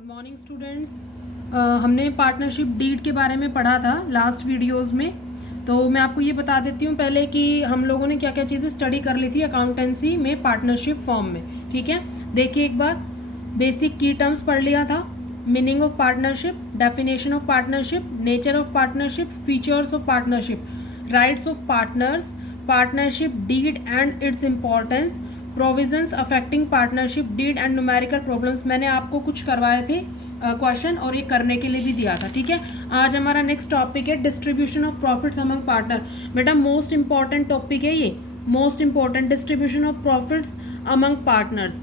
Good morning students. हमने partnership deed के बारे में पढ़ा था लास्ट वीडियोस में। तो मैं आपको ये बता देती हूँ पहले कि हम लोगों ने क्या क्या चीज़ें स्टडी कर ली थी अकाउंटेंसी में पार्टनरशिप फॉर्म में। ठीक है, देखिए एक बार बेसिक की टर्म्स पढ़ लिया था। Meaning of partnership, definition of partnership, nature of partnership, features of partnership, rights of partners, partnership deed and its importance, provisions affecting partnership deed and numerical problems. मैंने आपको कुछ करवाए थे क्वेश्चन और ये करने के लिए भी दिया था। ठीक है, आज हमारा नेक्स्ट टॉपिक है distribution of profits among partner. बेटा मोस्ट इंपॉर्टेंट टॉपिक है ये, most important, distribution of profits among partners.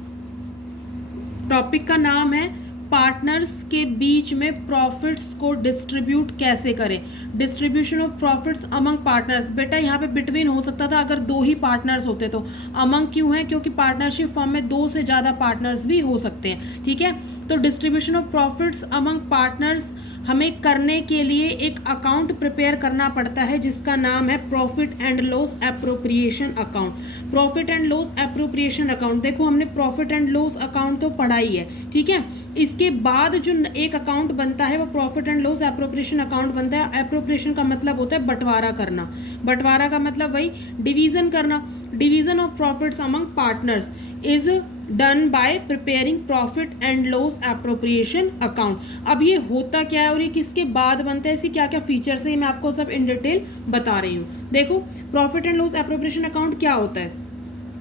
Topic का नाम है पार्टनर्स के बीच में प्रॉफिट्स को डिस्ट्रीब्यूट कैसे करें, distribution of profits among partners. बेटा यहाँ पे बिटवीन हो सकता था अगर दो ही पार्टनर्स होते तो, अमंग क्यों है, क्योंकि पार्टनरशिप फॉर्म में दो से ज़्यादा पार्टनर्स भी हो सकते हैं। ठीक है, तो distribution of profits among partners हमें करने के लिए एक अकाउंट प्रिपेयर करना पड़ता है जिसका नाम है profit and loss appropriation account. Profit and loss appropriation account, देखो हमने प्रॉफिट एंड लॉस अकाउंट तो पढ़ा ही है। ठीक है, इसके बाद जो एक अकाउंट बनता है वो profit and loss appropriation account बनता है। एप्रोप्रिएशन का मतलब होता है बंटवारा करना, बंटवारा का मतलब वही डिवीजन करना। Division of profits among partners is done by preparing profit and loss appropriation account. अब ये होता क्या है और ये किसके बाद बनता है, इसके क्या क्या फीचर्स है, मैं आपको सब इन डिटेल बता रही हूँ। देखो profit and loss appropriation account क्या होता है।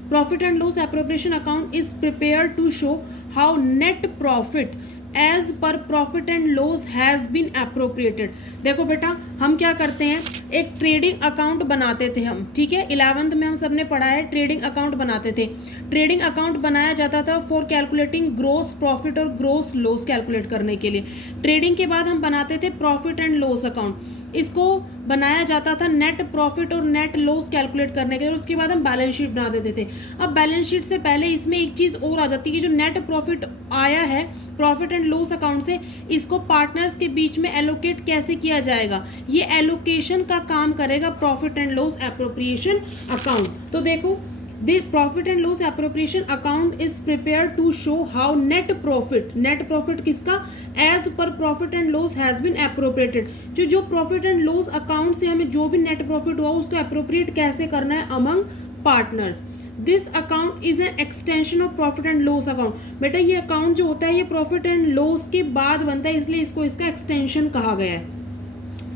Profit and loss appropriation account is prepared to show how net profit as per profit and loss has been appropriated. देखो बेटा हम क्या करते हैं, एक ट्रेडिंग अकाउंट बनाते थे हम। ठीक है, 11th में हम सबने पढ़ा है, ट्रेडिंग अकाउंट बनाते थे। ट्रेडिंग अकाउंट बनाया जाता था फॉर कैलकुलेटिंग ग्रोस प्रॉफिट और ग्रोस लॉस कैलकुलेट करने के लिए। ट्रेडिंग के बाद हम बनाते थे प्रॉफिट एंड लॉस अकाउंट, इसको बनाया जाता था नेट प्रॉफिट और नेट लॉस कैलकुलेट करने के लिए। उसके बाद हम बैलेंस शीट बना देते थे। अब बैलेंस शीट से पहले इसमें एक चीज़ और आ जाती है कि जो नेट प्रॉफिट आया है प्रॉफिट एंड लॉस अकाउंट से, इसको पार्टनर्स के बीच में एलोकेट कैसे किया जाएगा, ये एलोकेशन का काम करेगा profit and loss appropriation account. तो देखो the profit and loss appropriation account is prepare to show how net profit किसका, as per profit and loss has been appropriated. जो प्रॉफिट एंड लॉस अकाउंट से हमें जो भी नेट प्रॉफिट हुआ उसको एप्रोप्रिएट कैसे करना है among partners. This account is an extension of profit and loss account. बेटा ये अकाउंट जो होता है ये प्रॉफिट एंड लॉस के बाद बनता है, इसलिए इसको इसका एक्सटेंशन कहा गया है।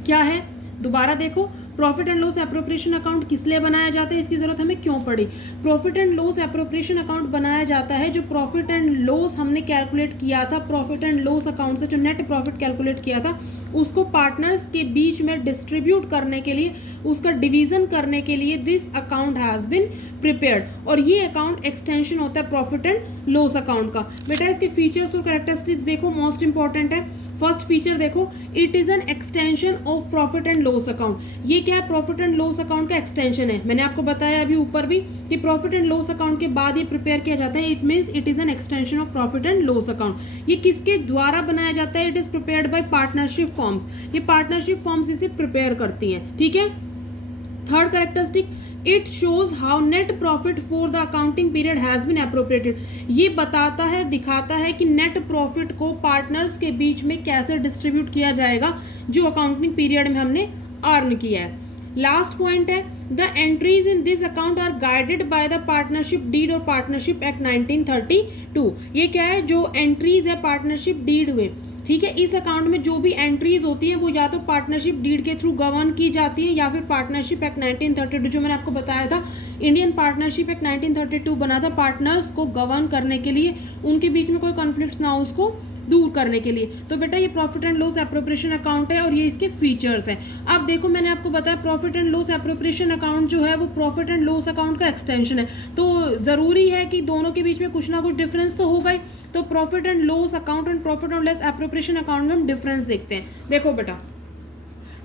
क्या है, दोबारा देखो, profit and loss appropriation account किस लिए बनाया जाता है, इसकी जरूरत हमें क्यों पड़ी। Profit and loss appropriation account बनाया जाता है जो प्रॉफिट एंड लॉस हमने कैलकुलेट किया था, प्रॉफिट एंड लॉस अकाउंट से जो नेट प्रॉफिट कैलकुलेट किया था उसको पार्टनर्स के बीच में डिस्ट्रीब्यूट करने के लिए, उसका डिवीजन करने के लिए this account has been prepared. और ये अकाउंट एक्सटेंशन होता है प्रॉफिट एंड लॉस अकाउंट का। बेटा इसके फीचर्स और कैरेक्टरिस्टिक्स देखो, मोस्ट इंपॉर्टेंट है। फर्स्ट फीचर देखो, it is an extension of profit and loss account. ये क्या है, प्रॉफिट एंड लॉस अकाउंट का एक्सटेंशन है। मैंने आपको बताया अभी ऊपर भी कि प्रॉफिट एंड लॉस अकाउंट के बाद ये प्रिपेयर किया जाता है। It means it is an extension of profit and loss account. ये किसके द्वारा बनाया जाता है, it is prepared by partnership firms. ये पार्टनरशिप फॉर्म्स इसे प्रिपेयर करती हैं। ठीक है, third characteristic, it shows how net profit for the accounting period has been appropriated. ये बताता है, दिखाता है कि नेट प्रॉफिट को पार्टनर्स के बीच में कैसे डिस्ट्रीब्यूट किया जाएगा जो अकाउंटिंग पीरियड में हमने अर्न किया है। लास्ट पॉइंट है, the entries in this account are guided by the partnership deed और पार्टनरशिप एक्ट 1932। ये क्या है, जो एंट्रीज है पार्टनरशिप डीड में, ठीक है, इस अकाउंट में जो भी एंट्रीज होती हैं वो या तो पार्टनरशिप डीड के थ्रू गवर्न की जाती है या फिर पार्टनरशिप एक्ट 1932 जो मैंने आपको बताया था, इंडियन पार्टनरशिप एक्ट 1932 बना था पार्टनर्स को गवर्न करने के लिए, उनके बीच में कोई कॉन्फ्लिक्ट्स ना हो उसको दूर करने के लिए। तो बेटा ये profit and loss appropriation account है और ये इसके फीचर्स हैं। अब देखो मैंने आपको बताया profit and loss appropriation account जो है वो प्रॉफिट एंड लॉस अकाउंट का एक्सटेंशन है, तो ज़रूरी है कि दोनों के बीच में कुछ ना कुछ डिफरेंस तो होगा ही। तो profit and loss account and profit and loss appropriation account में हम डिफरेंस देखते हैं। देखो बेटा,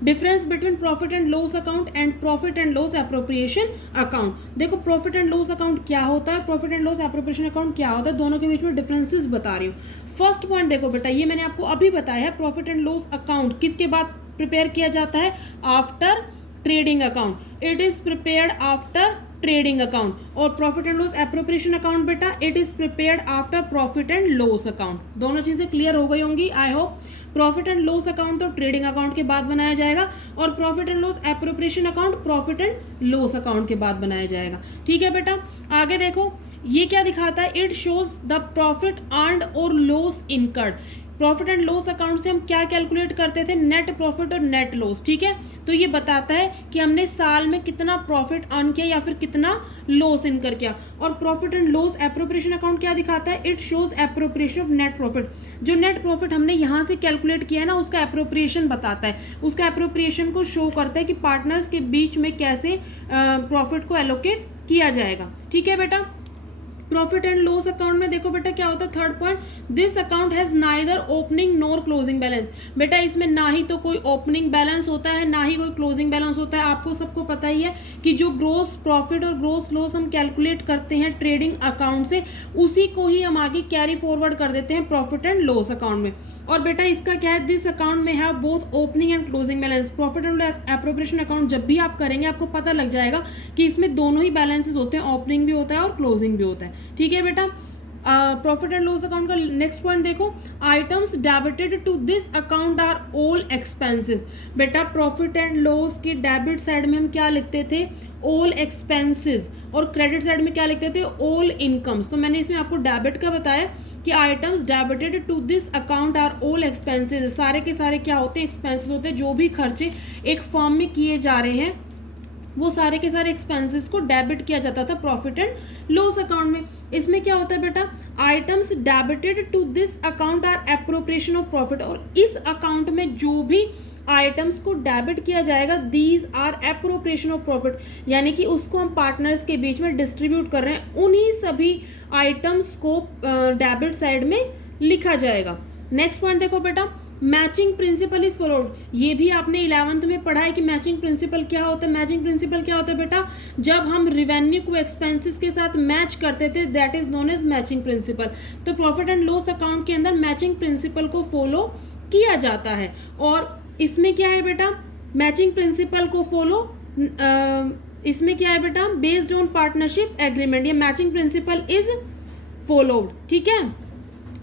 difference between profit and loss account and profit and loss appropriation account. देखो प्रॉफिट एंड लॉस अकाउंट क्या होता है, profit and loss appropriation account क्या होता है, दोनों के बीच में डिफरेंसेस बता रही हूँ। फर्स्ट पॉइंट देखो बेटा, ये मैंने आपको अभी बताया है, प्रॉफिट एंड लॉस अकाउंट किसके बाद प्रिपेयर किया जाता है, after trading account. It is prepared after trading account. और profit and loss appropriation account बेटा it is prepared after profit and loss account. दोनों चीजें क्लियर हो गई होंगी I hope. Profit and loss account तो ट्रेडिंग अकाउंट के बाद बनाया जाएगा और profit and loss appropriation account profit and loss account के बाद बनाया जाएगा। ठीक है बेटा, आगे देखो ये क्या दिखाता है, it shows the profit earned और loss incurred. Profit and loss account से हम क्या कैलकुलेट करते थे, नेट प्रॉफिट और नेट लॉस। ठीक है, तो ये बताता है कि हमने साल में कितना प्रॉफिट अर्न किया या फिर कितना लॉस इनकर किया। और profit and loss appropriation account क्या दिखाता है, it shows appropriation of net profit. जो नेट प्रॉफिट हमने यहाँ से कैलकुलेट किया है ना, उसका एप्रोप्रिएशन बताता है, उसका एप्रोप्रिएशन को शो करता है कि पार्टनर्स के बीच में कैसे प्रॉफिट को एलोकेट किया जाएगा। ठीक है बेटा, प्रॉफिट एंड लॉस अकाउंट में देखो बेटा क्या होता है, third point, this account has neither opening nor closing balance. बेटा इसमें ना ही तो कोई ओपनिंग बैलेंस होता है ना ही कोई क्लोजिंग बैलेंस होता है। आपको सबको पता ही है कि जो ग्रोस प्रॉफिट और ग्रोस लॉस हम कैलकुलेट करते हैं ट्रेडिंग अकाउंट से, उसी को ही हम आगे कैरी फॉरवर्ड कर देते हैं प्रॉफिट एंड लॉस अकाउंट में। और बेटा इसका क्या है, दिस अकाउंट में है both opening and closing balance. Profit and loss appropriation account जब भी आप करेंगे आपको पता लग जाएगा कि इसमें दोनों ही बैलेंसेस होते हैं, ओपनिंग भी होता है और क्लोजिंग भी होता है। ठीक है बेटा, प्रॉफिट एंड लॉस अकाउंट का नेक्स्ट पॉइंट देखो, items debited to this account are all expenses. बेटा प्रॉफिट एंड लॉस के डेबिट साइड में हम क्या लिखते थे, ऑल एक्सपेंसेस, और क्रेडिट साइड में क्या लिखते थे, ऑल इनकम्स। तो मैंने इसमें आपको डेबिट का बताया कि items debited to this account are all expenses. सारे के सारे क्या होते हैं, एक्सपेंसेस होते हैं। जो भी खर्चे एक फर्म में किए जा रहे हैं वो सारे के सारे एक्सपेंसेस को डेबिट किया जाता था प्रॉफिट एंड लॉस अकाउंट में। इसमें क्या होता है बेटा, items debited to this account are appropriation of profit. और इस अकाउंट में जो भी आइटम्स को डेबिट किया जाएगा, these are appropriation of profit, यानी कि उसको हम पार्टनर्स के बीच में डिस्ट्रीब्यूट कर रहे हैं, उन्हीं सभी आइटम्स को डेबिट साइड में लिखा जाएगा। नेक्स्ट पॉइंट देखो बेटा, मैचिंग प्रिंसिपल इज फॉलोड। ये भी आपने 11th में पढ़ा है कि मैचिंग प्रिंसिपल क्या होता है। मैचिंग प्रिंसिपल क्या होता है बेटा, जब हम रिवेन्यू को एक्सपेंसेस के साथ मैच करते थे, that is known as matching principle. तो प्रॉफिट एंड लॉस अकाउंट के अंदर मैचिंग प्रिंसिपल को फॉलो किया जाता है। और इसमें क्या है बेटा, मैचिंग प्रिंसिपल को फॉलो इसमें क्या है बेटा, बेस्ड ऑन पार्टनरशिप एग्रीमेंट, ये मैचिंग प्रिंसिपल इज फॉलोड। ठीक है,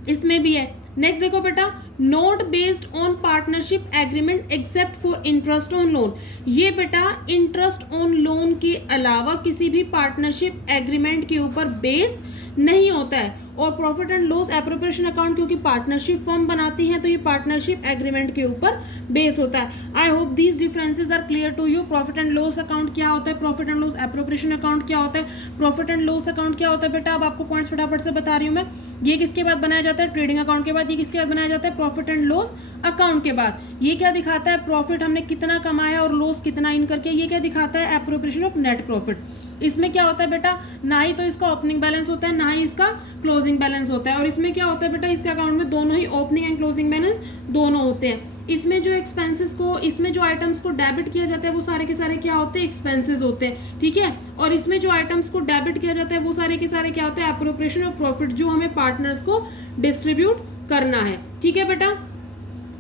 इसमें भी है। नेक्स्ट देखो बेटा, note based on partnership agreement except for interest on loan. ये बेटा इंटरेस्ट ऑन लोन के अलावा किसी भी पार्टनरशिप एग्रीमेंट के ऊपर बेस नहीं होता है। और profit and loss appropriation account क्योंकि पार्टनरशिप फर्म बनाती है तो ये पार्टनरशिप एग्रीमेंट के ऊपर बेस होता है। I hope these differences are clear to you. Profit and loss account क्या होता है, profit and loss appropriation account क्या होता है, प्रॉफिट एंड लॉस अकाउंट क्या होता है बेटा। अब आपको पॉइंट्स फटाफट से बता रही हूँ मैं। ये किसके बाद बनाया जाता है, ट्रेडिंग अकाउंट के बाद। ये किसके बाद बनाया जाता है, प्रॉफिट एंड लॉस अकाउंट के बाद। ये क्या दिखाता है, प्रॉफिट हमने कितना कमाया और लॉस कितना इनकर किया। ये क्या दिखाता है, एप्रोप्रिएशन ऑफ नेट प्रॉफिट। इसमें क्या होता है बेटा, ना ही तो इसका ओपनिंग बैलेंस होता है ना ही इसका क्लोजिंग बैलेंस होता है। और इसमें क्या होता है बेटा, इसके अकाउंट में दोनों ही ओपनिंग एंड क्लोजिंग बैलेंस दोनों होते हैं। इसमें जो एक्सपेंसेस को, इसमें जो आइटम्स को डेबिट किया जाता है वो सारे के सारे क्या होते हैं, एक्सपेंसेस होते हैं। ठीक है, और इसमें जो आइटम्स को डेबिट किया जाता है वो सारे के सारे क्या होते हैं, एप्रोप्रिएशन ऑफ प्रॉफिट, जो हमें पार्टनर्स को डिस्ट्रीब्यूट करना है। ठीक है बेटा,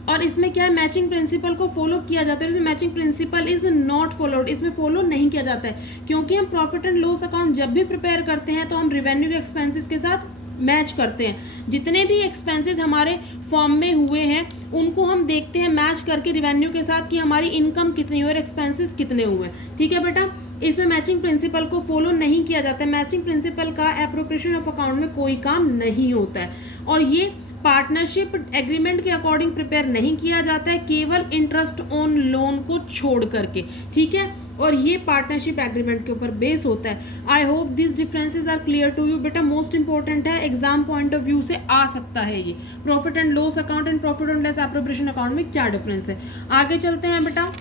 और इसमें क्या है, मैचिंग प्रिंसिपल को फॉलो किया जाता है। इसमें matching principal is not followed, इसमें फॉलो नहीं किया जाता है क्योंकि हम प्रॉफिट एंड लॉस अकाउंट जब भी प्रिपेयर करते हैं तो हम रेवेन्यू के एक्सपेंसेस के साथ मैच करते हैं। जितने भी एक्सपेंसेस हमारे फॉर्म में हुए हैं उनको हम देखते हैं मैच करके रेवेन्यू के साथ कि हमारी इनकम कितनी हुई और एक्सपेंसेस कितने हुए। ठीक है बेटा, इसमें मैचिंग प्रिंसिपल को फॉलो नहीं किया जाता है। मैचिंग प्रिंसिपल का एप्रोप्रिएशन ऑफ अकाउंट में कोई काम नहीं होता है और ये पार्टनरशिप एग्रीमेंट के अकॉर्डिंग प्रिपेयर नहीं किया जाता है, केवल इंटरेस्ट ऑन लोन को छोड़ करके। ठीक है, और ये पार्टनरशिप एग्रीमेंट के ऊपर बेस होता है। I hope this differences are clear to you. बेटा मोस्ट इंपॉर्टेंट है, एग्जाम पॉइंट ऑफ व्यू से आ सकता है ये, profit and loss account and profit and loss appropriation account में क्या डिफरेंस है। आगे चलते हैं बेटा,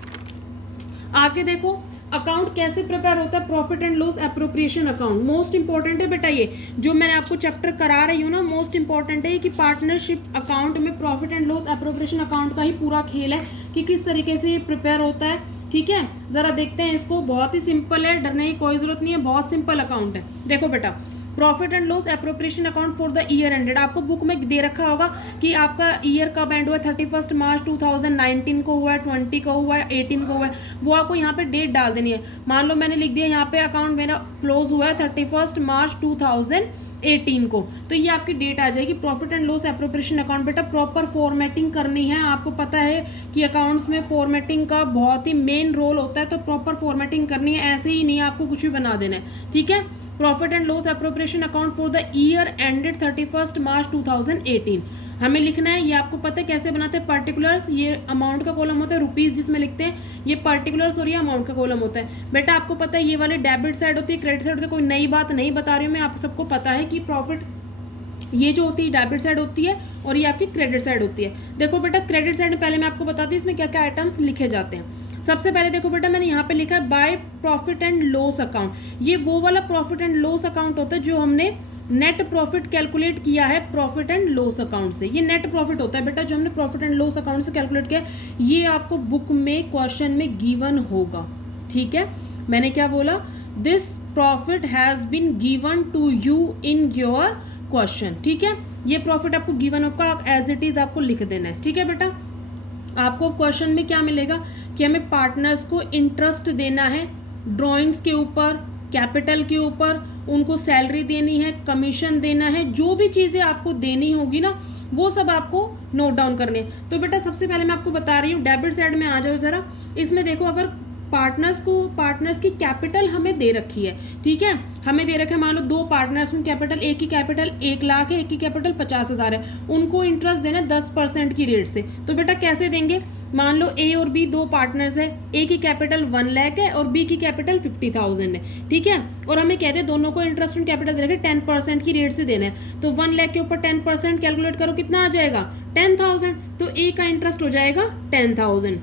आगे देखो अकाउंट कैसे प्रिपेयर होता है, profit and loss appropriation account. Most important है बेटा, ये जो मैंने आपको चैप्टर करा रही हूँ ना, मोस्ट इंपॉर्टेंट है कि पार्टनरशिप अकाउंट में profit and loss appropriation account का ही पूरा खेल है कि किस तरीके से ये प्रिपेयर होता है। ठीक है, जरा देखते हैं इसको। बहुत ही सिंपल है, डरने की कोई जरूरत नहीं है, बहुत सिंपल अकाउंट है। देखो बेटा, profit and loss appropriation account for the year ended, आपको बुक में दे रखा होगा कि आपका ईयर कब एंड हुआ है, 31 मार्च 2019 को हुआ है, 20 को हुआ है, 18 को हुआ है, वो आपको यहाँ पे डेट डाल देनी है। मान लो मैंने लिख दिया यहाँ पे अकाउंट मेरा क्लोज हुआ है 31 मार्च 2018 को, तो ये आपकी डेट आ जाएगी। Profit and loss appropriation account बेटा प्रॉपर फॉर्मेटिंग करनी है, आपको पता है कि अकाउंट्स में फॉर्मेटिंग का बहुत ही मेन रोल होता है, तो प्रॉपर फॉर्मेटिंग करनी है, ऐसे ही नहीं आपको कुछ भी बना देना है, ठीक है। Profit and loss appropriation account for the year ended 31 मार्च 2018 हमें लिखना है। ये आपको पता है कैसे बनाते हैं, पर्टिकुलर्स, ये अमाउंट का कॉलम होता है, रुपीज जिसमें लिखते हैं, ये पर्टिकुलर्स और ये अमाउंट का कॉलम होता है। बेटा आपको पता है ये वाली डेबिट साइड होती है, क्रेडिट साइड होती है, कोई नई बात नहीं बता रही हूँ मैं, आप सबको पता है कि प्रॉफिट ये जो होती है डेबिट साइड होती है और ये आपकी क्रेडिट साइड होती है। देखो बेटा क्रेडिट साइड में पहले मैं आपको बताती हूँ इसमें क्या क्या आइटम्स लिखे जाते हैं। सबसे पहले देखो बेटा मैंने यहाँ पे लिखा है by profit and loss account, ये वो वाला प्रॉफिट एंड लॉस अकाउंट होता है जो हमने नेट प्रॉफिट कैलकुलेट किया है प्रॉफिट एंड लॉस अकाउंट से। ये नेट प्रॉफिट होता है बेटा जो हमने प्रॉफिट एंड लॉस अकाउंट से कैलकुलेट किया, ये आपको बुक में क्वेश्चन में गिवन होगा, ठीक है। मैंने क्या बोला, this profit has been given to you in your question, ठीक है। ये प्रॉफिट आपको गिवन होगा, एज इट इज आपको लिख देना है, ठीक है बेटा। आपको क्वेश्चन में क्या मिलेगा कि हमें पार्टनर्स को इंटरेस्ट देना है ड्राइंग्स के ऊपर, कैपिटल के ऊपर, उनको सैलरी देनी है, कमीशन देना है, जो भी चीज़ें आपको देनी होगी ना वो सब आपको नोट डाउन करनी है। तो बेटा सबसे पहले मैं आपको बता रही हूँ डेबिट साइड में आ जाओ जरा। इसमें देखो अगर पार्टनर्स की कैपिटल हमें दे रखी है, ठीक है, हमें दे रखा है मान लो दो पार्टनर्स की कैपिटल, एक की कैपिटल 1 लाख है, एक की कैपिटल 50,000 है, उनको इंटरेस्ट देना 10% की रेट से। तो बेटा कैसे देंगे, मान लो ए और बी दो पार्टनर्स है, ए की कैपिटल 1 लाख है और बी की कैपिटल 50,000 है, ठीक है, और हमें कहते हैं दोनों को इंटरेस्ट ऑन कैपिटल दे रखे 10% की रेट से देना है। तो 1 लाख के ऊपर 10% कैलकुलेट करो कितना आ जाएगा 10,000, तो ए का इंटरेस्ट हो जाएगा 10,000,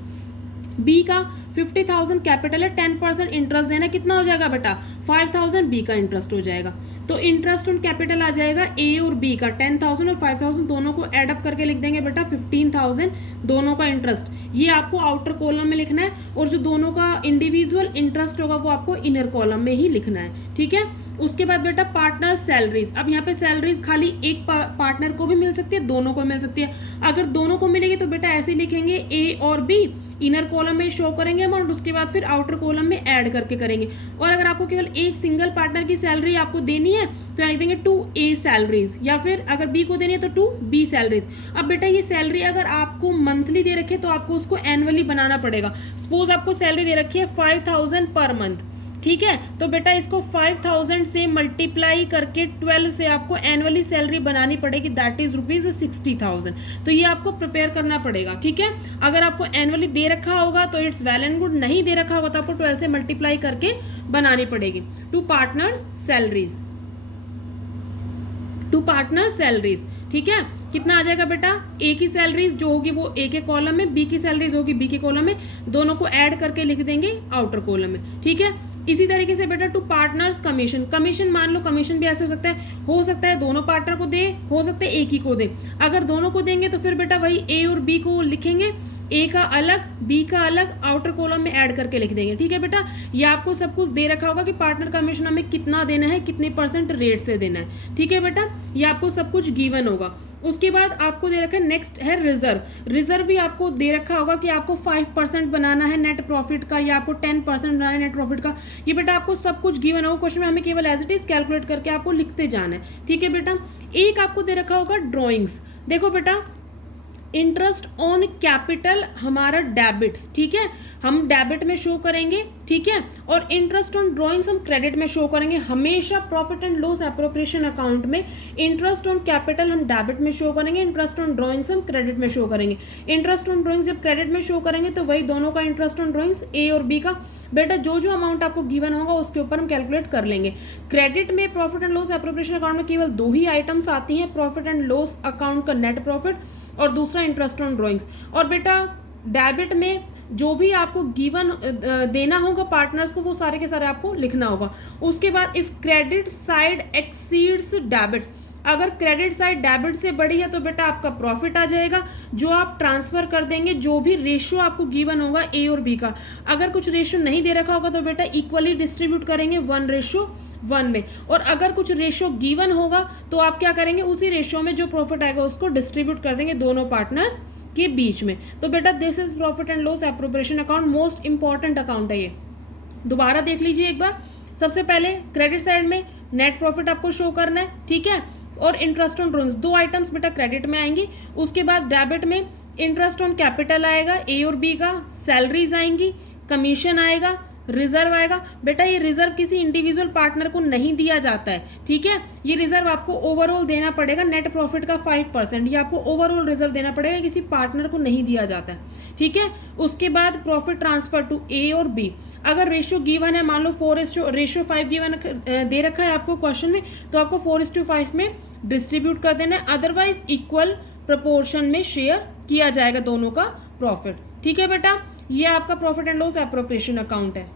बी का 50,000 कैपिटल है, 10% इंटरेस्ट देना कितना हो जाएगा बेटा 5,000 बी का इंटरेस्ट हो जाएगा। तो इंटरेस्ट ऑन कैपिटल आ जाएगा ए और बी का 10,000 और 5,000 दोनों को एड अप करके लिख देंगे बेटा 15,000 दोनों का इंटरेस्ट। ये आपको आउटर कॉलम में लिखना है और जो दोनों का इंडिविजुअल इंटरेस्ट होगा वो आपको इनर कॉलम में ही लिखना है, ठीक है। उसके बाद बेटा पार्टनर सैलरीज, अब यहाँ पे सैलरीज खाली एक पार्टनर को भी मिल सकती है, दोनों को मिल सकती है। अगर दोनों को मिलेगी तो बेटा ऐसे लिखेंगे ए और बी, इनर कॉलम में शो करेंगे अमाउंट, उसके बाद फिर आउटर कॉलम में ऐड करके करेंगे। और अगर आपको केवल एक सिंगल पार्टनर की सैलरी आपको देनी है तो लिख देंगे 2A सैलरीज, या फिर अगर बी को देनी है तो 2B सैलरीज। अब बेटा ये सैलरी अगर आपको मंथली दे रखे तो आपको उसको एनुअली बनाना पड़ेगा। सपोज आपको सैलरी दे रखी है 5,000 पर मंथ, ठीक है, तो बेटा इसको 5,000 से मल्टीप्लाई करके 12 से आपको एनुअली सैलरी बनानी पड़ेगी, दैट इज ₹60,000। तो ये आपको प्रिपेयर करना पड़ेगा, ठीक है। अगर आपको एनुअली दे रखा होगा तो इट्स वेल एंड गुड, नहीं दे रखा होगा तो आपको 12 से मल्टीप्लाई करके बनानी पड़ेगी। टू पार्टनर सैलरीज, ठीक है, कितना आ जाएगा बेटा, ए की सैलरीज जो होगी वो ए के कॉलम में, बी की सैलरीज होगी बी के कॉलम में, दोनों को ऐड करके लिख देंगे आउटर कॉलम में, ठीक है। इसी तरीके से बेटा टू पार्टनर्स कमीशन मान लो कमीशन भी ऐसे हो सकता है दोनों पार्टनर को दे, हो सकता है एक ही को दे। अगर दोनों को देंगे तो फिर बेटा वही ए और बी को लिखेंगे, ए का अलग बी का अलग, आउटर कॉलम में ऐड करके लिख देंगे, ठीक है बेटा। ये आपको सब कुछ दे रखा होगा कि पार्टनर कमीशन हमें कितना देना है, कितने % रेट से देना है, ठीक है बेटा, ये आपको सब कुछ गिवन होगा। उसके बाद आपको दे रखा है नेक्स्ट है रिजर्व भी आपको दे रखा होगा कि आपको 5% बनाना है नेट प्रॉफिट का या आपको 10% बनाना है नेट प्रॉफिट का। ये बेटा आपको सब कुछ गिवन होगा क्वेश्चन में, हमें केवल एज इट इज कैलकुलेट करके आपको लिखते जाना है, ठीक है बेटा। एक आपको दे रखा होगा ड्रॉइंग्स, देखो बेटा इंटरेस्ट ऑन कैपिटल हमारा डेबिट, ठीक है, हम डेबिट में शो करेंगे, ठीक है, और इंटरेस्ट ऑन ड्रॉइंग्स हम क्रेडिट में शो करेंगे। हमेशा profit and loss appropriation account में इंटरेस्ट ऑन कैपिटल हम डेबिट में शो करेंगे, इंटरेस्ट ऑन ड्रॉइंग्स हम क्रेडिट में शो करेंगे। इंटरेस्ट ऑन ड्रॉइंग्स जब क्रेडिट में शो करेंगे तो वही दोनों का इंटरेस्ट ऑन ड्रॉइंग्स ए और बी का बेटा जो अमाउंट आपको गिवन होगा उसके ऊपर हम कैलकुलेट कर लेंगे। क्रेडिट में profit and loss appropriation account में केवल 2 ही आइटम्स आती हैं, प्रॉफिट एंड लॉस अकाउंट का नेट प्रॉफिट और दूसरा इंटरेस्ट ऑन ड्रॉइंग्स। और बेटा डेबिट में जो भी आपको गिवन देना होगा पार्टनर्स को वो सारे के सारे आपको लिखना होगा। उसके बाद if credit side exceeds debit, अगर क्रेडिट साइड डेबिट से बड़ी है तो बेटा आपका प्रॉफिट आ जाएगा, जो आप ट्रांसफर कर देंगे जो भी रेशियो आपको गिवन होगा ए और बी का। अगर कुछ रेशियो नहीं दे रखा होगा तो बेटा इक्वली डिस्ट्रीब्यूट करेंगे 1:1 1 में, और अगर कुछ रेशियो गिवन होगा तो आप क्या करेंगे, उसी रेशियो में जो प्रॉफिट आएगा उसको डिस्ट्रीब्यूट कर देंगे दोनों पार्टनर्स के बीच में। तो बेटा this is profit and loss appropriation account, most important account है ये। दोबारा देख लीजिए एक बार। सबसे पहले क्रेडिट साइड में नेट प्रॉफिट आपको शो करना है, ठीक है, और इंटरेस्ट ऑन ड्रॉइंग्स, दो आइटम्स बेटा क्रेडिट में आएंगी। उसके बाद डेबिट में इंटरेस्ट ऑन कैपिटल आएगा ए और बी का, सैलरीज आएंगी, कमीशन आएगा, रिजर्व आएगा। बेटा ये रिजर्व किसी इंडिविजुअल पार्टनर को नहीं दिया जाता है, ठीक है, ये रिजर्व आपको ओवरऑल देना पड़ेगा, नेट प्रॉफिट का 5%, ये आपको ओवरऑल रिजर्व देना पड़ेगा, किसी पार्टनर को नहीं दिया जाता है, ठीक है। उसके बाद प्रॉफिट ट्रांसफर टू ए और बी, अगर रेशियो गिवन है, मान लो 4:5 गिवन दे रखा है आपको क्वेश्चन में, तो आपको 4:5 में डिस्ट्रीब्यूट कर देना है, अदरवाइज इक्वल प्रोपोर्शन में शेयर किया जाएगा दोनों का प्रॉफिट, ठीक है बेटा। ये आपका profit and loss appropriation account है।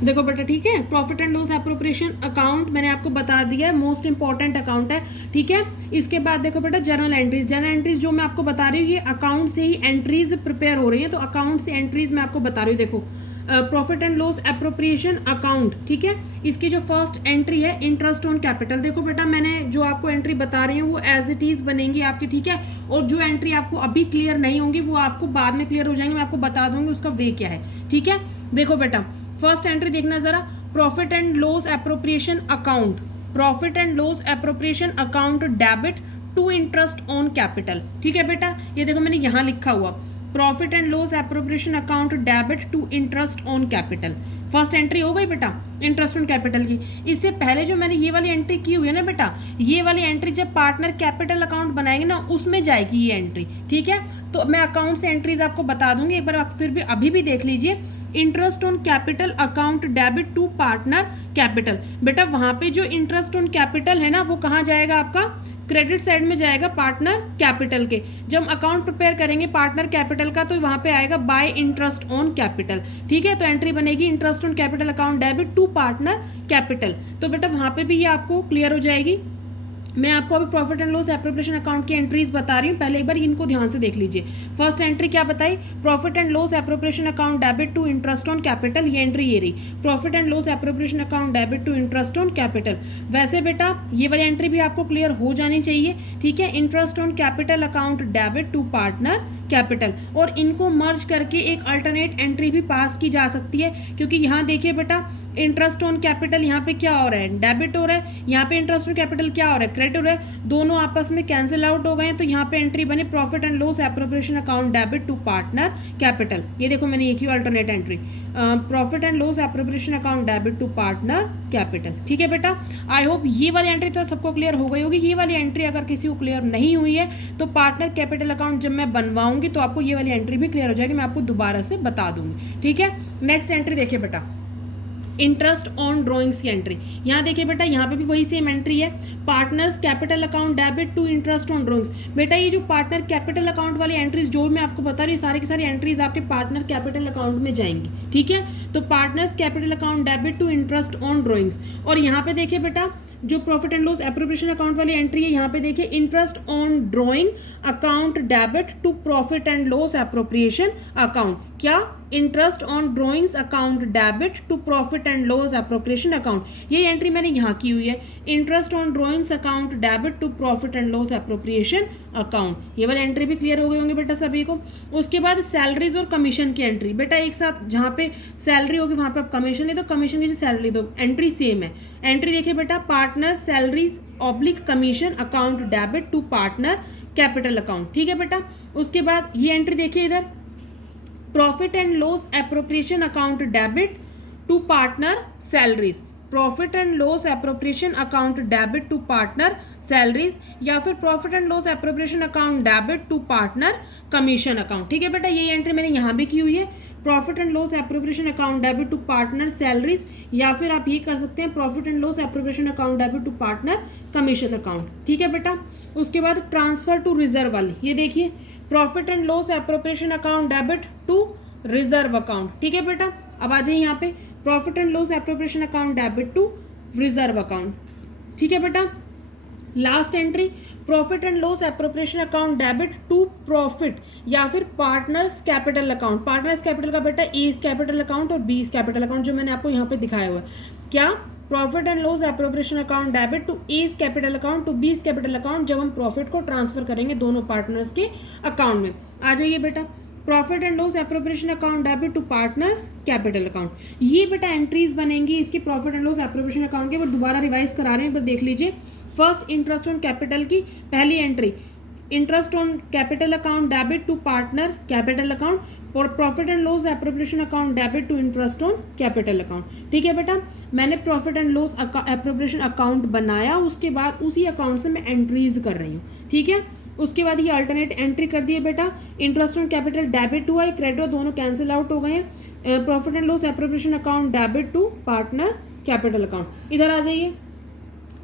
देखो बेटा, ठीक है, profit and loss appropriation account मैंने आपको बता दिया है, मोस्ट इंपॉर्टेंट अकाउंट है, ठीक है। इसके बाद देखो बेटा जर्नल एंट्रीज, जर्नल एंट्रीज जो मैं आपको बता रही हूँ ये अकाउंट से ही एंट्रीज प्रिपेयर हो रही है, तो अकाउंट से एंट्रीज मैं आपको बता रही हूँ। देखो profit and loss appropriation account, ठीक है, इसकी जो फर्स्ट एंट्री है इंटरेस्ट ऑन कैपिटल। देखो बेटा मैंने जो आपको एंट्री बता रही हूँ वो एज इट इज बनेंगी आपकी, ठीक है, और जो एंट्री आपको अभी क्लियर नहीं होंगी वो आपको बाद में क्लियर हो जाएंगे, मैं आपको बता दूंगी उसका वे क्या है, ठीक है। देखो बेटा फर्स्ट एंट्री देखना जरा, profit and loss appropriation account, profit and loss appropriation account debit to interest on capital, ठीक है बेटा। ये देखो मैंने यहाँ लिखा हुआ profit and loss appropriation account debit to interest on capital, first entry हो गई बेटा इंटरेस्ट ऑन कैपिटल की। इससे पहले जो मैंने ये वाली एंट्री की हुई है ना बेटा, ये वाली एंट्री जब पार्टनर कैपिटल अकाउंट बनाएंगे ना उसमें जाएगी ये एंट्री, ठीक है। तो मैं अकाउंट से एंट्रीज आपको बता दूंगी, एक बार आप फिर भी अभी भी देख लीजिए। Interest on capital account debit to partner capital, बेटा वहां पे जो इंटरेस्ट ऑन कैपिटल है ना वो कहाँ जाएगा, आपका क्रेडिट साइड में जाएगा पार्टनर कैपिटल के। जब अकाउंट प्रिपेयर करेंगे पार्टनर कैपिटल का तो वहां पे आएगा बाय इंटरेस्ट ऑन कैपिटल, ठीक है। तो एंट्री बनेगी interest on capital account debit to partner capital, तो बेटा वहां पे भी ये आपको क्लियर हो जाएगी। मैं आपको अभी profit and loss appropriation account की एंट्रीज बता रही हूँ, पहले एक बार इनको ध्यान से देख लीजिए। फर्स्ट एंट्री क्या बताई, profit and loss appropriation account debit to interest on capital, ये एंट्री ये रही, profit and loss appropriation account debit to interest on capital. वैसे बेटा ये वाली एंट्री भी आपको क्लियर हो जानी चाहिए, ठीक है, interest on capital account debit to partner capital, और इनको मर्ज करके एक अल्टरनेट एंट्री भी पास की जा सकती है, क्योंकि यहाँ देखिए बेटा इंटरेस्ट ऑन कैपिटल यहाँ पे क्या हो रहा है, डेबिट हो रहा है, यहाँ पे इंटरेस्ट ऑन कैपिटल क्या हो रहा है, क्रेडिट हो रहा है, दोनों आपस में कैंसिल आउट हो गए हैं, तो यहाँ पे एंट्री बने profit and loss appropriation account debit to partner capital. ये देखो मैंने एक ही alternate entry, profit and loss appropriation account debit to partner capital, ठीक है बेटा। आई होप ये वाली एंट्री तो सबको क्लियर हो गई होगी। ये वाली एंट्री अगर किसी को क्लियर नहीं हुई है तो पार्टनर कैपिटल अकाउंट जब मैं बनवाऊंगी तो आपको ये वाली एंट्री भी क्लियर हो जाएगी, मैं आपको दोबारा से बता दूंगी, ठीक है। नेक्स्ट एंट्री देखिए बेटा, इंटरेस्ट ऑन ड्रॉइंग्स की एंट्री। यहाँ देखिए बेटा यहाँ पे भी वही सेम एंट्री है, partners capital account debit to interest on drawings. बेटा ये जो पार्टनर कैपिटल अकाउंट वाली एंट्रीज जो मैं आपको बता रही हूँ सारी की सारी एंट्रीज आपके पार्टनर कैपिटल अकाउंट में जाएंगी, ठीक है। तो partners capital account debit to interest on drawings, और यहाँ पे देखिए बेटा जो profit and loss appropriation account वाली एंट्री है यहाँ पे देखिए interest on drawing account debit to profit and loss appropriation account, क्या interest on drawings account debit to profit and loss appropriation account, ये एंट्री मैंने यहाँ की हुई है, interest on drawings account debit to profit and loss appropriation account. ये वाली entry भी क्लियर हो गई होंगे बेटा सभी को। उसके बाद सैलरीज और कमीशन की एंट्री, बेटा एक साथ जहाँ पे सैलरी होगी वहाँ पे आप कमीशन ले दो, कमीशन की सैलरी दो, एंट्री सेम है। एंट्री देखिए बेटा partner salaries oblique commission account debit to partner capital account, ठीक है बेटा। उसके बाद ये एंट्री देखिए इधर, profit and loss appropriation account debit to partner salaries, profit and loss appropriation account debit to partner salaries, या फिर profit and loss appropriation account debit to partner commission account, ठीक है बेटा। ये एंट्री मैंने यहाँ भी की हुई है, profit and loss appropriation account debit to partner salaries, या फिर आप ये कर सकते हैं profit and loss appropriation account debit to partner commission account, ठीक है बेटा। उसके बाद ट्रांसफर टू रिजर्व वाली, ये देखिए profit and loss appropriation account debit to reserve account, ठीक है बेटा। अब आ जाइए यहाँ पे profit and loss appropriation account debit to reserve account, ठीक है बेटा। Last entry profit and loss appropriation account debit to profit या फिर partners capital account. Partners capital का बेटा ए कैपिटल अकाउंट और बी कैपिटल अकाउंट जो मैंने आपको यहाँ पे दिखाया हुआ है। क्या profit and loss appropriation account debit to A capital account to B capital account, जब हम प्रॉफिट को ट्रांसफर करेंगे दोनों पार्टनर्स के अकाउंट में। आ जाइए बेटा, profit and loss appropriation account debit to partners capital account, ये बेटा एंट्रीज बनेंगी इसके profit and loss appropriation account के। पर दोबारा रिवाइज करा रहे हैं, पर देख लीजिए। फर्स्ट इंटरेस्ट ऑन कैपिटल की पहली entry, interest on capital account debit to partner capital account, और profit and loss appropriation account debit to interest on capital account. ठीक है बेटा, मैंने profit and loss appropriation account बनाया, उसके बाद उसी अकाउंट से मैं एंट्रीज कर रही हूँ। ठीक है, उसके बाद ये अल्टरनेट एंट्री कर दिए बेटा। इंटरेस्ट ऑन कैपिटल डेबिट हुआ है, क्रेडिट दोनों कैंसिल आउट हो गए हैं। Profit and loss appropriation account debit to partner capital account. इधर आ जाइए,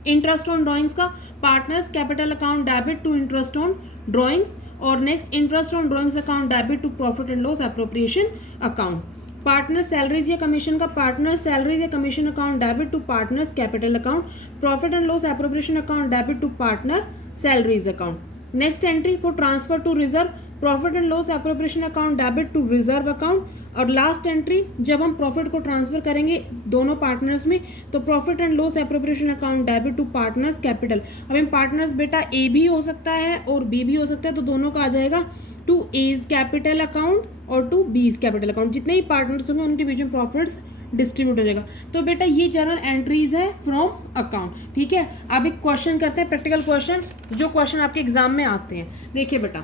इंटरेस्ट ऑन ड्राइंग्स का partners capital account debit to interest on drawings, और next interest on drawings account debit to profit and loss appropriation account. Partner salaries या commission का partner salaries या commission account debit to partners capital account, profit and loss appropriation account debit to partner salaries account. Next entry for transfer to reserve, profit and loss appropriation account debit to reserve account, और last entry जब हम profit को transfer करेंगे दोनों partners में तो profit and loss appropriation account debit to partners capital. अब इन पार्टनर्स बेटा ए भी हो सकता है और बी भी हो सकता है, तो दोनों का आ जाएगा टू एज कैपिटल अकाउंट और टू बीज कैपिटल अकाउंट। जितने ही पार्टनर्स होंगे उनके बीच में प्रॉफिट्स डिस्ट्रीब्यूट हो जाएगा। तो बेटा ये जनरल एंट्रीज है फ्रॉम अकाउंट। ठीक है, अब एक क्वेश्चन करते हैं, प्रैक्टिकल क्वेश्चन, जो क्वेश्चन आपके एग्जाम में आते हैं। देखिए बेटा,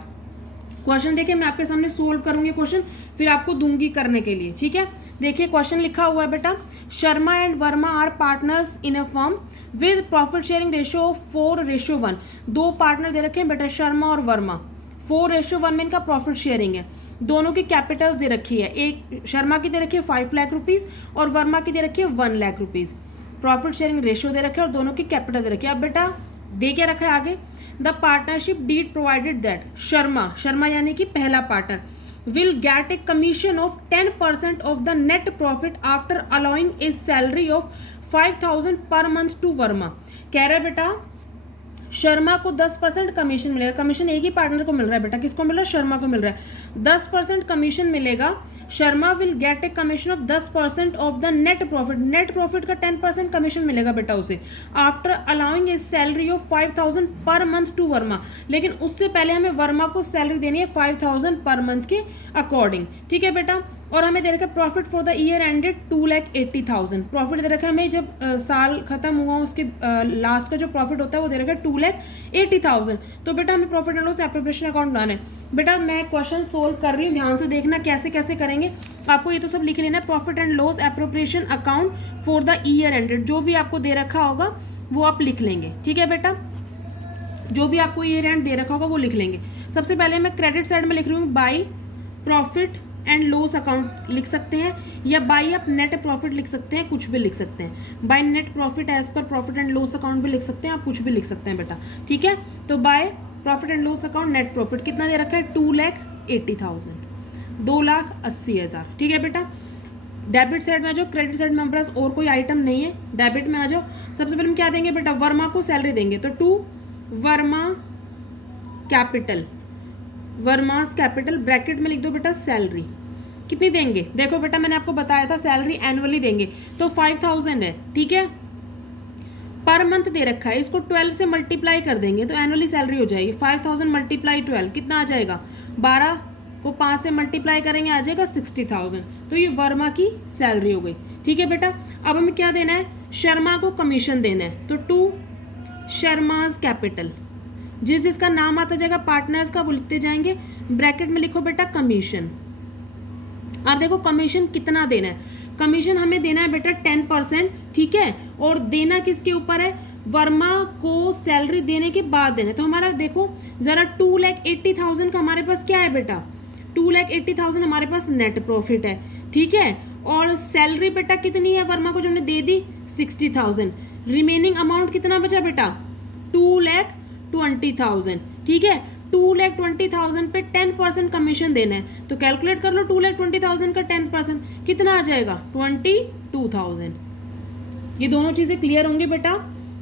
क्वेश्चन देखिए, मैं आपके सामने सोल्व करूंगी क्वेश्चन, फिर आपको दूंगी करने के लिए। ठीक है, देखिए क्वेश्चन लिखा हुआ है बेटा, Sharma and Verma are partners in a firm with profit sharing ratio 4:1। दो पार्टनर दे रखे हैं बेटा, शर्मा और वर्मा, 4:1 में इनका प्रॉफिट शेयरिंग है। दोनों की कैपिटल्स दे रखी है, एक शर्मा की दे रखी है 5 लाख रुपीज़ और वर्मा की दे रखी है 1 lakh rupees. Profit sharing ratio दे रखे है और दोनों की कैपिटल दे रखी है। अब बेटा दे क्या रखा है आगे, the partnership deed provided that Sharma यानी कि पहला partner will get a commission of 10% of the net profit after allowing a salary of 5,000 per month to Verma. कह रहा है बेटा शर्मा को 10% कमीशन मिलेगा। कमीशन एक ही पार्टनर को मिल रहा है बेटा, किसको मिल रहा है, शर्मा को मिल रहा है। 10% कमीशन मिलेगा। Sharma will get a commission of 10% of the net profit, net profit का 10% कमीशन मिलेगा बेटा उसे, after allowing A salary of 5,000 per month to Verma. लेकिन उससे पहले हमें वर्मा को सैलरी देनी है 5,000 पर मंथ के अकॉर्डिंग। ठीक है बेटा, और हमें दे रखा है profit for the year ended 2,80,000। Profit दे रखा है हमें, जब साल खत्म हुआ उसके लास्ट का जो प्रॉफिट होता है वो दे रखा है 2,80,000। तो बेटा हमें profit and loss appropriation account बनाना है। बेटा मैं क्वेश्चन सोल्व कर रही हूँ, ध्यान से देखना कैसे कैसे करेंगे। आपको ये तो सब लिख लेना है, profit and loss appropriation account for the year ended, जो भी आपको दे रखा होगा वो आप लिख लेंगे। ठीक है बेटा, जो भी आपको ईयर एंड दे रखा होगा वो लिख लेंगे। सबसे पहले मैं क्रेडिट साइड में लिख रही हूँ by profit and loss account लिख सकते हैं, या बाई आप नेट प्रॉफिट लिख सकते हैं, कुछ भी लिख सकते हैं। By net profit as per profit and loss account भी लिख सकते हैं, आप कुछ भी लिख सकते हैं बेटा। ठीक है, तो by profit and loss account net profit कितना दे रखा है 2,80,000, 2,80,000। ठीक है बेटा, डेबिट साइड में आ जाओ, क्रेडिट साइड में हमारे पास और कोई आइटम नहीं है, डेबिट में आ जाओ। सबसे पहले हम क्या देंगे बेटा, वर्मा को सैलरी देंगे, तो to Verma capital, Verma's capital bracket में लिख दो बेटा सैलरी। कितनी देंगे, देखो बेटा मैंने आपको बताया था सैलरी एनुअली देंगे, तो 5,000 है। ठीक है, पर मंथ दे रखा है, इसको 12 से मल्टीप्लाई कर देंगे तो एनुअली सैलरी हो जाएगी 5,000 मल्टीप्लाई 12 कितना आ जाएगा, 12 को 5 से मल्टीप्लाई करेंगे आ जाएगा 60,000। तो ये वर्मा की सैलरी हो गई। ठीक है बेटा, अब हमें क्या देना है, शर्मा को कमीशन देना है, तो टू शर्माज कैपिटल, जिस जिसका नाम आता जाएगा पार्टनर्स का वो लिखते जाएंगे, ब्रैकेट में लिखो बेटा कमीशन। अब देखो कमीशन कितना देना है, कमीशन हमें देना है बेटा 10%। ठीक है, और देना किसके ऊपर है, वर्मा को सैलरी देने के बाद देना है। तो हमारा देखो जरा 2,80,000 का हमारे पास क्या है बेटा, 2,80,000 हमारे पास नेट प्रॉफिट है। ठीक है, और सैलरी बेटा कितनी है वर्मा को जो हमने दे दी 60,000। रिमेनिंग अमाउंट कितना बचा बेटा 2,20,000। ठीक है, 2,20,000 पे 10% कमीशन देना है, तो कैलकुलेट कर लो 2,20,000 का 10% कितना आ जाएगा 22,000। ये दोनों चीज़ें क्लियर होंगी बेटा।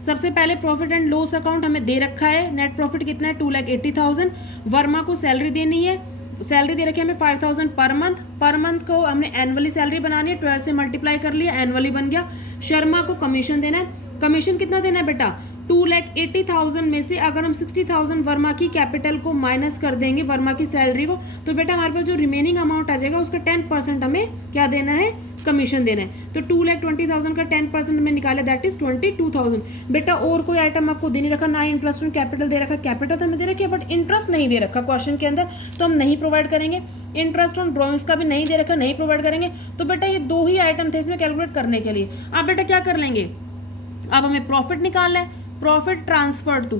सबसे पहले प्रॉफिट एंड लॉस अकाउंट हमें दे रखा है, नेट प्रॉफिट कितना है 2,80,000। वर्मा को सैलरी देनी है, सैलरी दे रखी है हमें 5,000 पर मंथ। पर मंथ को हमने एनुअली सैलरी बनानी है, 12 से मल्टीप्लाई कर लिया, एनुअली बन गया। शर्मा को कमीशन देना है, कमीशन कितना देना है बेटा 2,80,000 में से अगर हम 60,000 वर्मा की कैपिटल को माइनस कर देंगे, वर्मा की सैलरी को, तो बेटा हमारे पास जो रिमेनिंग अमाउंट आ जाएगा उसका 10% हमें क्या देना है, कमीशन देना है। तो 2,20,000 का 10% में निकाले, दैट इज 22,000। बेटा और कोई आइटम आपको दे नहीं रखा, ना इंटरेस्ट ऑन कैपिटल दे रखा, कैपिटल तो हमें दे रखी है बट इंटरेस्ट नहीं दे रखा क्वेश्चन के अंदर, तो हम नहीं प्रोवाइड करेंगे। इंटरेस्ट ऑन ड्रॉइंग्स का भी नहीं दे रखा, नहीं प्रोवाइड करेंगे। तो बेटा ये 2 ही आइटम थे इसमें कैलकुलेट करने के लिए। आप बेटा क्या कर लेंगे, अब हमें प्रॉफिट निकालना है, प्रॉफिट ट्रांसफर टू,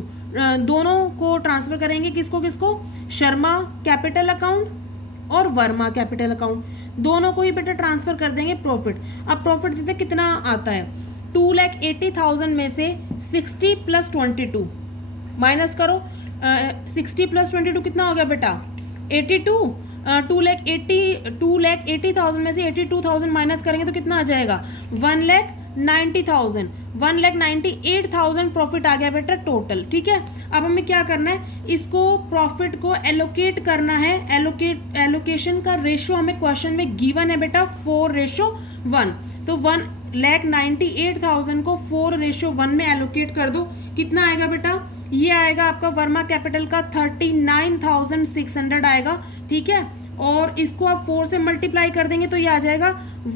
दोनों को ट्रांसफर करेंगे, किसको किसको, शर्मा कैपिटल अकाउंट और वर्मा कैपिटल अकाउंट, दोनों को ही बेटा ट्रांसफर कर देंगे प्रॉफिट। अब प्रॉफिट देते कितना आता है 2,80,000 में से 60 + 22 माइनस करो, 60 + 22 कितना हो गया बेटा 82। 2,80,000 में से 82,000 माइनस करेंगे तो कितना आ जाएगा 1,90,000, 1,98,000 प्रॉफिट आ गया बेटा टोटल। ठीक है, अब हमें क्या करना है, इसको प्रॉफिट को एलोकेट करना है। एलोकेशन का रेशो हमें क्वेश्चन में गिवन है बेटा 4:1। तो 1,98,000 को 4:1 में एलोकेट कर दो, कितना आएगा बेटा, ये आएगा आपका वर्मा कैपिटल का 39,600 आएगा। ठीक है, और इसको आप 4 से मल्टीप्लाई कर देंगे तो ये आ जाएगा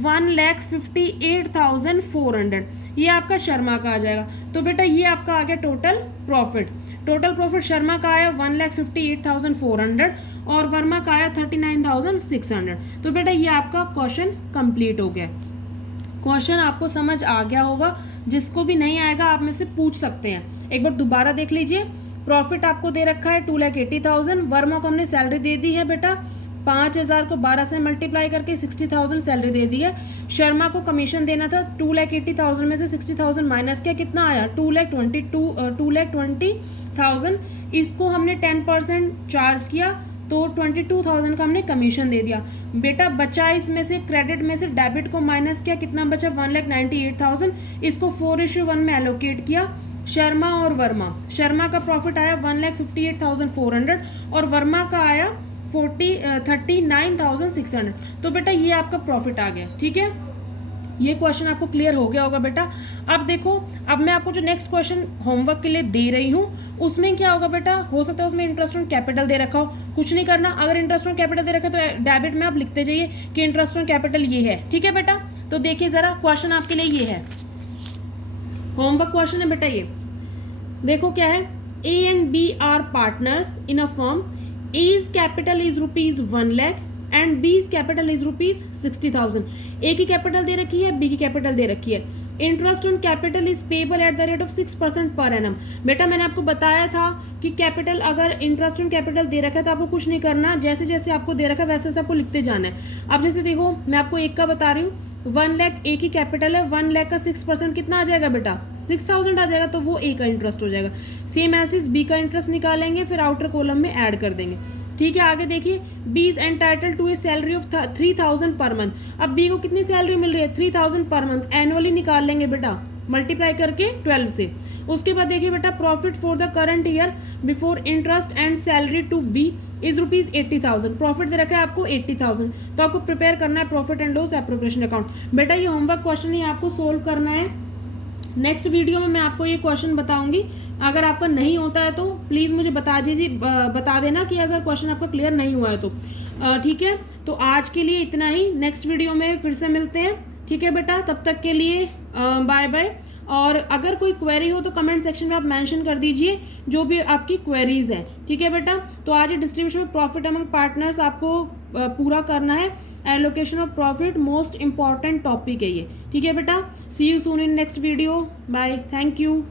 1,58,400, ये आपका शर्मा का आ जाएगा। तो बेटा ये आपका आ गया total profit. Total profit Sharma का आया 1,58,400 और वर्मा का आया 39,600। तो बेटा ये आपका क्वेश्चन कंप्लीट हो गया। क्वेश्चन आपको समझ आ गया होगा, जिसको भी नहीं आएगा आप में से पूछ सकते हैं। एक बार दोबारा देख लीजिए, प्रॉफिट आपको दे रखा है 2,80,000, वर्मा को हमने सैलरी दे दी है बेटा 5,000 को 12 से मल्टीप्लाई करके 60,000 सैलरी दे दी है। शर्मा को कमीशन देना था 2,80,000 में से 60,000 माइनस किया, कितना आया 2,20,000। इसको हमने 10% चार्ज किया तो 22,000 का हमने कमीशन दे दिया। बेटा बचा इसमें से क्रेडिट में से डेबिट को माइनस किया, कितना बचा 1,98,000। इसको 4:1 में एलोकेट किया। शर्मा और वर्मा, शर्मा का प्रॉफिट आया 1,58,400 और वर्मा का आया 39,600। तो बेटा ये आपका प्रॉफिट आ गया। ठीक है, ये क्वेश्चन आपको क्लियर हो गया होगा बेटा। अब देखो, अब मैं आपको जो नेक्स्ट क्वेश्चन होमवर्क के लिए दे रही हूँ उसमें क्या होगा बेटा, हो सकता है उसमें इंटरेस्ट ऑन कैपिटल दे रखा हो, कुछ नहीं करना। अगर इंटरेस्ट ऑन कैपिटल दे रखा है तो डेबिट में आप लिखते जाइए कि इंटरेस्ट ऑन कैपिटल ये है। ठीक है बेटा, तो देखिए जरा क्वेश्चन आपके लिए ये है, होमवर्क क्वेश्चन है बेटा। ये देखो क्या है, A and B are partners in a firm, A's capital is ₹1 lakh and B's capital is ₹60,000। A की कैपिटल दे रखी है, B की कैपिटल दे रखी है। Interest on capital is payable at the rate of 6% per annum. बेटा मैंने आपको बताया था कि कैपिटल, अगर इंटरेस्ट ऑन कैपिटल दे रखा है तो आपको कुछ नहीं करना, जैसे जैसे आपको दे रखा है वैसे वैसे आपको लिखते जाना है। अब जैसे देखो मैं आपको एक का बता रही हूँ, 1 लाख A की कैपिटल है, 1 लाख का 6% कितना आ जाएगा बेटा 6,000 आ जाएगा, तो वो A का इंटरेस्ट हो जाएगा। सेम एज इज B का इंटरेस्ट निकालेंगे, फिर आउटर कॉलम में ऐड कर देंगे। ठीक है, आगे देखिए, B is entitle to a salary of 3,000 per month. अब B को कितनी सैलरी मिल रही है 3,000 पर मंथ, एनुअली निकाल लेंगे बेटा मल्टीप्लाई करके 12 से। उसके बाद देखिए बेटा, profit for the current year before interest and salary to B is ₹80,000। Profit दे रखा है आपको 80,000, तो आपको प्रिपेयर करना है profit and loss appropriation account. बेटा ये होमवर्क क्वेश्चन ही आपको सोल्व करना है। नेक्स्ट वीडियो में मैं आपको ये क्वेश्चन बताऊंगी, अगर आपका नहीं होता है तो प्लीज़ मुझे बता देना कि अगर क्वेश्चन आपका क्लियर नहीं हुआ है तो। ठीक है, तो आज के लिए इतना ही, नेक्स्ट वीडियो में फिर से मिलते हैं। ठीक है बेटा, तब तक के लिए बाय बाय। और अगर कोई क्वेरी हो तो कमेंट सेक्शन में आप मेंशन कर दीजिए जो भी आपकी क्वेरीज है। ठीक है बेटा, तो आज ये distribution of profit among partners आपको पूरा करना है। Allocation of profit most important topic है ये। ठीक है बेटा, see you soon in next video, bye, thank you.